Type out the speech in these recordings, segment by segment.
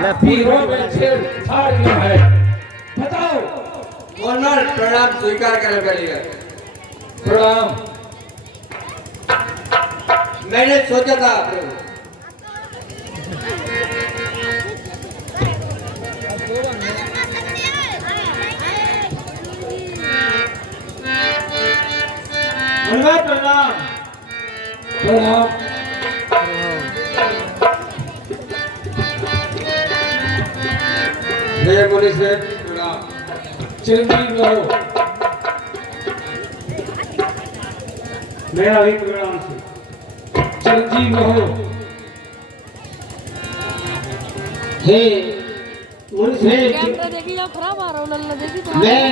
Hero में छेड़छाड़ क्यों है? बताओ। ऑनर प्रणाम स्वीकार करना पड़ेगा। प्रणाम। मैंने सोचा था प्रभु, प्रणाम। प्रणाम। जय मुनि श्रेष्ठ प्रणाम। चिरंजीव रहो। मेरा भी प्रणाम से चिरंजीव रहो। हे मुनि श्रेष्ठ, कैमरा देखी जाओ, खराब आ रहा हूँ लल्ला देखी तो मैं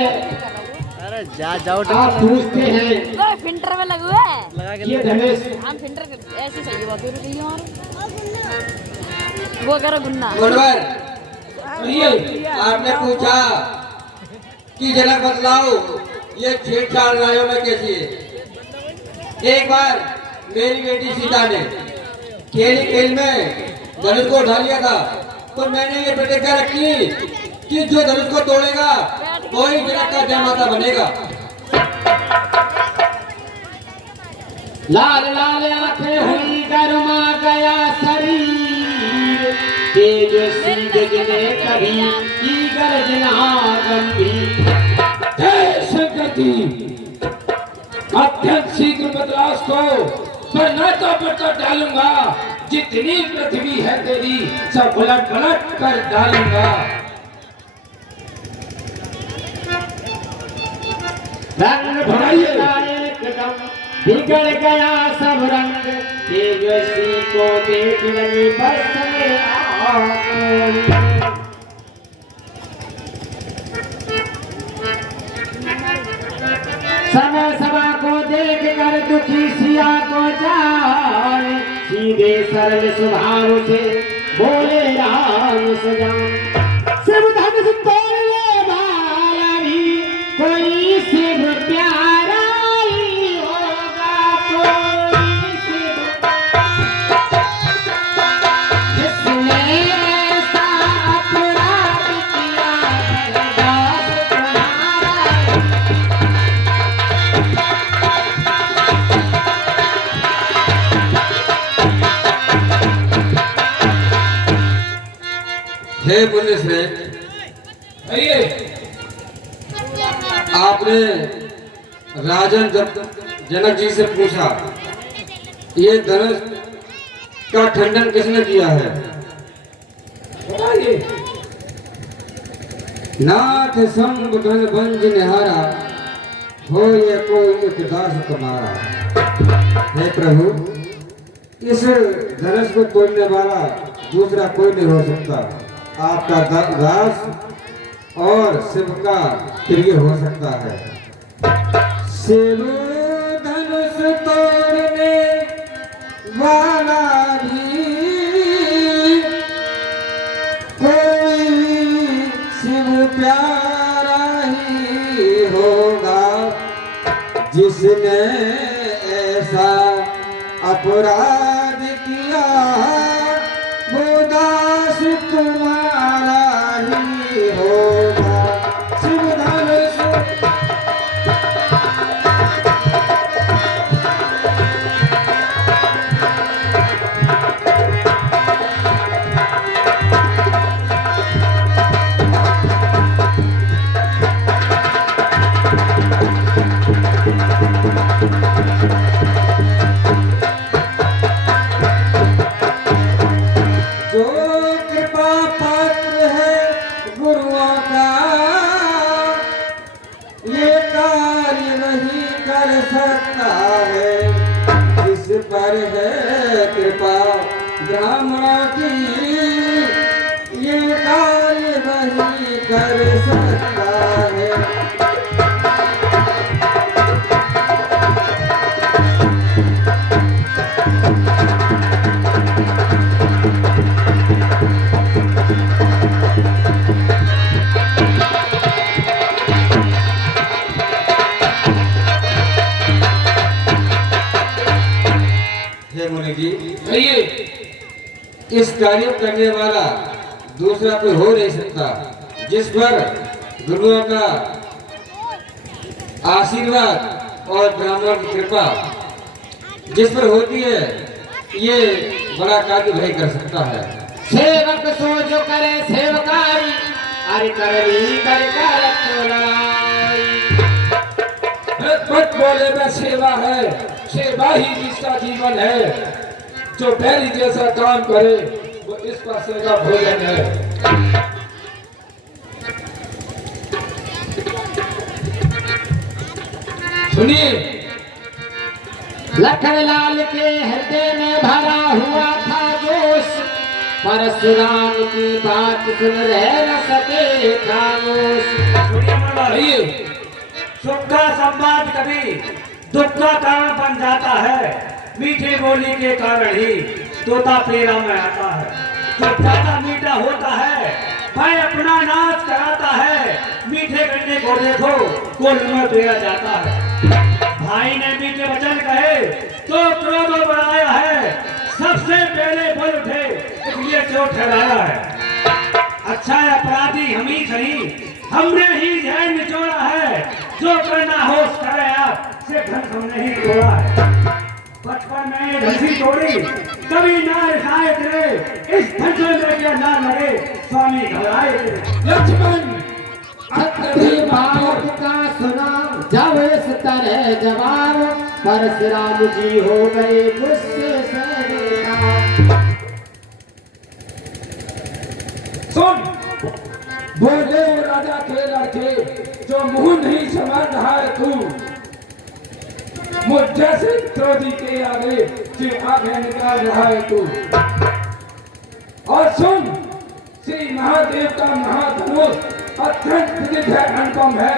अरे जाओ आप पूछते हैं ओए फिल्टर में लगे हुए हैं। लगा के ये धनेश हम फिल्टर ऐसे सही बात हो रही है हमारे वो करो गुन्ना मुनवर, कहिए। आपने पूछा कि जनक बतलाओ ये छेड़छाड़ रायों में कैसी है। एक बार मेरी बेटी सीता ने खेल में धनुष को उठा लिया था, तो मैंने ये प्रतिज्ञा रखी कि जो धनुष को तोड़ेगा वही जनक का जयमाता बनेगा। लाल लाल आंखें हुई गरमा गया शरीर, तेजस्वी गजने कभी की गर्जना गंभीर। जय संगति। अत्यंत शीघ्र बदलाव को मैं तो बता डालूंगा। जितनी पृथ्वी है तेरी सब उलट पलट कर डालूंगा। रंग भराइए एकदम बिगड़ गया सब रंग, तेजस्वी को देख लगी बरस में आग। समय सभा को देख कर दुखी सिया को जाए, सीधे सरल स्वभाव से बोले राम सजान। सब धनुष तोड़ने वाला भी कोई शिव प्यारा ही होगा, कोई शिव जिसने ऐसा अपराध किया है दास तुम्हारा। हे मुनि श्रेष्ठ, कहिए। आपने राजन जनक जी से पूछा ये धनुष का खंडन किसने किया है। बताइए। नाथ संग घन भंज निहारा, हो ये कोई एक दास तुम्हारा। हे प्रभु, इस धनुष को तोड़ने वाला दूसरा कोई नहीं हो सकता। आपका दास और शिव का प्रिय हो सकता है। शिव धनुष तोड़ने वाला भी कोई शिव प्यारा ही होगा, जिसने ऐसा अपराध किया वो दास तुम्हारा ही होगा। शिव धनुष जो कृपा पात्र है गुरुओं का, ये कार्य वही कर सकता है। जिस पर है कृपा ब्राह्मणों की, ये कार्य वही कर सकता है। हे मुनि जी, कहिए। इस कार्य करने वाला दूसरा कोई हो नहीं सकता, जिस पर गुरुओं का आशीर्वाद और ब्राह्मण की कृपा जिस पर होती है, ये बड़ा कार्य भाई कर सकता है। सेवक सो जो करे सेवकाई, अरे करनी कर कर चुराई। मत बोले में सेवा है, सेवा ही जिसका जीवन है। जो बैरी जैसा काम करे वो इस पासे का भोजन है। सुनिए, लखनलाल के हृदय में भरा हुआ था जोश, परशुराम की बात सुन रह न सके खामोश। आइए, सुख का संवाद कभी दुख का कारण बन जाता है। मीठी बोली के कारण ही तोता पेड़ा में आता है। जो ज्यादा मीठा होता है भाई अपना नाच कराता है। मीठे गन्ने को देखो कुल में पेड़ा जाता है। भाई ने मीठे वचन कहे तो क्रोध बढ़ाया है। सबसे पहले बोल उठे इसलिए चोट ठहराया है। अच्छा अपराधी हम ही सही, हमने ही जहर निचोड़ा है। जो करना हो करे आप से धन हमने ही तोड़ा है। बचपन में धसी तोड़ी कभी ना रिसाए तेरे, इस धंधे में क्या ना लगे स्वामी घबराए तेरे। लक्ष्मण अति बात का सुना जब इस तरह जवाब, परशुराम जी हो गए गुस्से से बेकार। सुन, बोले वो राजा के लड़के जो मुंह नहीं समझ रहा है तू। मुझ जैसे क्रोधी के आगे जो आगे निकाल रहा है तू। और सुन, श्री महादेव का महाधनुष अत्यंत विदित है, अनुपम है।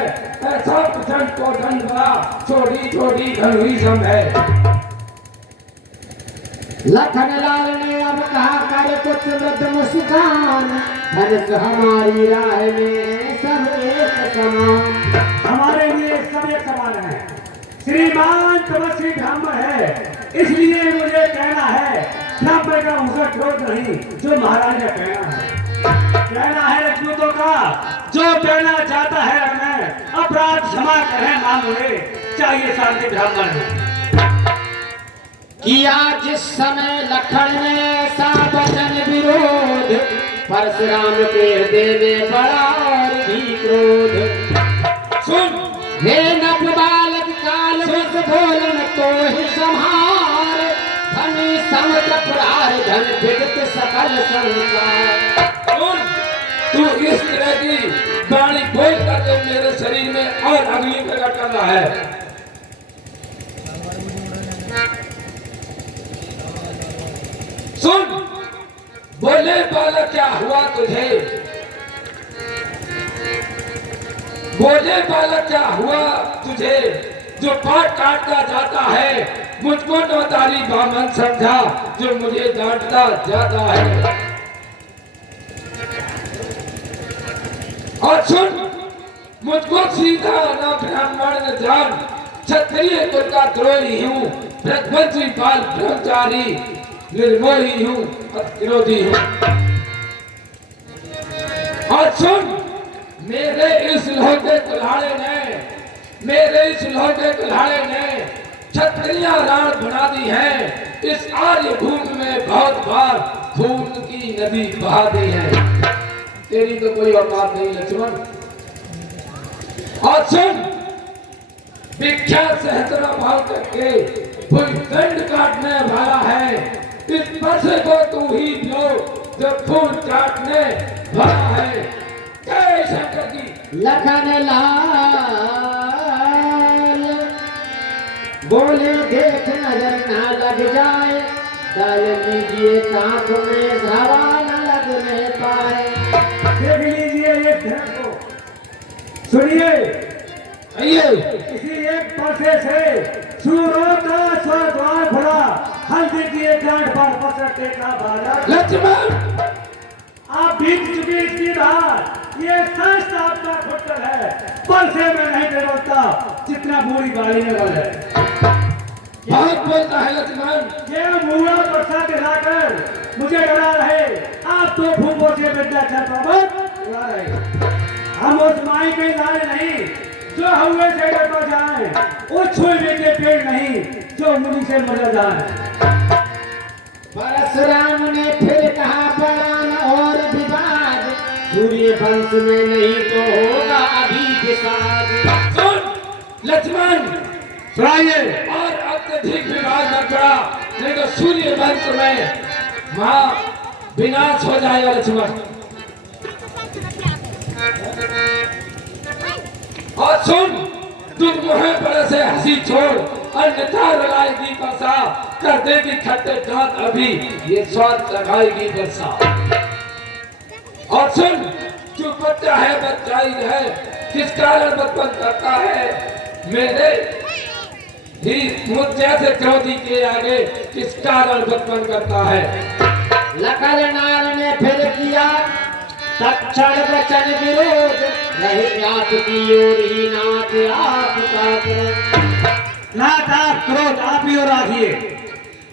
ऐसा प्रचंड को दंड बड़ा छोड़ी छोड़ी धनुई सम है। लखनलाल ने अब कहा कर कुछ मृद मुस्कान, धनुष हमारी राह में सब एक समान। हमारे लिए सब एक समान है। श्रीमान तपस्वी ब्राह्मण है, इसलिए मुझे कहना है ब्राह्मण का उनका क्रोध नहीं जो महाराज का कहना है। कहना है रजपूतों का जो कहना चाहता है हमें अपराध क्षमा करें मांगे, चाहिए शांति ब्राह्मण है। किया जिस समय लखन ने ऐसा वचन विरोध, परशुराम के हृदय में बड़ा और भी क्रोध। सुन, हे नभ बालक काल बस बोलन तो ही संहार, धनी समझ पुरार धन विगत सकल संसार। सुन, तू इस तरह की वाणी बोल करके मेरे शरीर में और अग्नि प्रकट कर रहा है। सुन, बोले बालक क्या हुआ तुझे? बोले बालक क्या हुआ तुझे? जो पाट काटता जाता है मुझको नौतारी बामन समझा, जो मुझे डांटता जाता है। और सुन, मुझको सीधा ना ब्राह्मण न जान, क्षत्रिय कुल का द्रोही हूँ, ब्रह्मचारी बाल ब्रह्मचारी, निर्मोही हूँ, विरोधी हूँ। और सुन, मेरे इस लौटे कुल्हाड़े ने, मेरे इस लौटे कुल्हाड़े ने क्षत्रिय राण बना दी है। इस आर्य भूमि में बहुत बार खून की नदी बहा दी है। तेरी तो कोई औकात नहीं लक्ष्मण। और सुन, विख्यात सहस्त्र भाव करके भूखंड काटने वाला है। इस परसे को तू ही लो जो खून काटने वाला है। जय शंकर की। लखनलाल बोले देख नजर ना लग जाए, डाल लीजिए कांख में हवा न लगने पाए। देख लीजिए ये धन को, सुनिए आइए, इसी एक परसे से सूरों का स्वर्गद्वार खुला। हल्दी की एक गांठ पर पसरते का बाजार। लक्ष्मण, आप बीत चुकी इसकी बात। ये सच आपका खुट्टर है, परसे में नहीं डरता जितना बूढ़ी बाली में बल है। बहुत बोलता है लक्ष्मण। ये मुआ परसा दिलाकर मुझे डरा रहे, आप तो भूपों से विद्याधर पर्वत डरा रहे। हम उस माई के लाल नहीं जो हवे से डर पर जाए, उस छुए के पेड़ नहीं जो मुनि से मर जाए। परशुराम ने फिर कहा बड़ा न और विवाद, सूर्य वंश में नहीं तो होगा अभी विषाद। सुन लक्ष्मण, सुनाइए। और अत्यधिक विवाद मत करा, नहीं तो सूर्य वंश में वहाँ विनाश हो जाएगा लक्ष्मण। और सुन, तुम मुहे पर से हंसी छोड़, अन्यथा लगाएगी वर्षा, कर देगी खट्टे दांत अभी ये स्वाद लगाएगी वर्षा। और सुन, जो बच्चा है बच्चा ही है, किस कारण बचपन करता है, मेरे ही मुझे से क्रोधी के आगे किस कारण बचपन करता है। लखन नाल ने फिर किया तक्षण वचन विरोध, रहे आप की ओर ही नाथ आपका क्रोध। नाथ आप क्रोध आप ही और आखिए।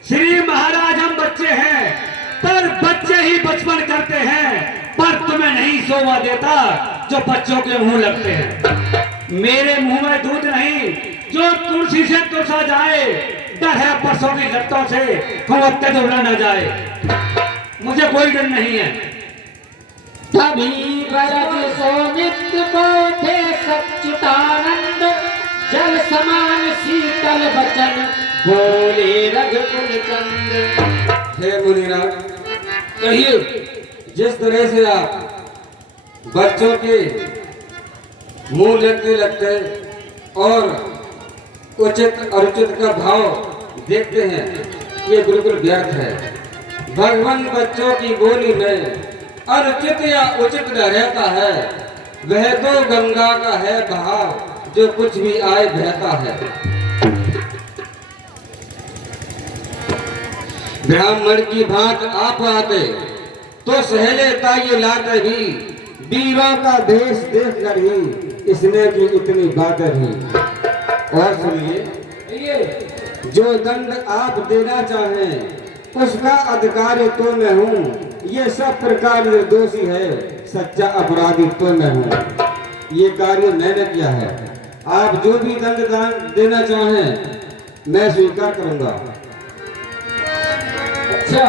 श्री महाराज हम बच्चे हैं, पर बच्चे ही बचपन करते हैं, पर तुम्हें नहीं शोभा देता जो बच्चों के मुंह लगते हैं। मेरे मुंह में दूध नहीं जो तुलसी से तुलसा जाए, डर है परसों की लत्तों से फवत्ते दोहरा न जाए। मुझे कोई डर नहीं है। तभी वरद सौमित्र को थे सच्चिदानंद, जल समान शीतल वचन बोले रघुकुल चंद। हे मुनिराज, कहिए। जिस तरह से आप बच्चों के मुंह लगते लगते और उचित अनुचित का भाव देखते हैं, ये बिल्कुल व्यर्थ है। भगवान बच्चों की बोली में अनुचित या उचित न रहता है, वह तो गंगा का है बहाव जो कुछ भी आए बहता है। ब्राह्मण की भांत आप आते तो सहले ताये लाते ही, वीरों का भेष देख कर ही इसने की इतनी बातें ही। और सुनिए, जो दंड आप देना चाहें उसका अधिकारी तो मैं हूँ, ये सब प्रकार निर्दोषी है, सच्चा अपराधी तो मैं हूँ। ये कार्य मैंने किया है, आप जो भी दंड दान देना चाहें मैं स्वीकार करूंगा। अच्छा,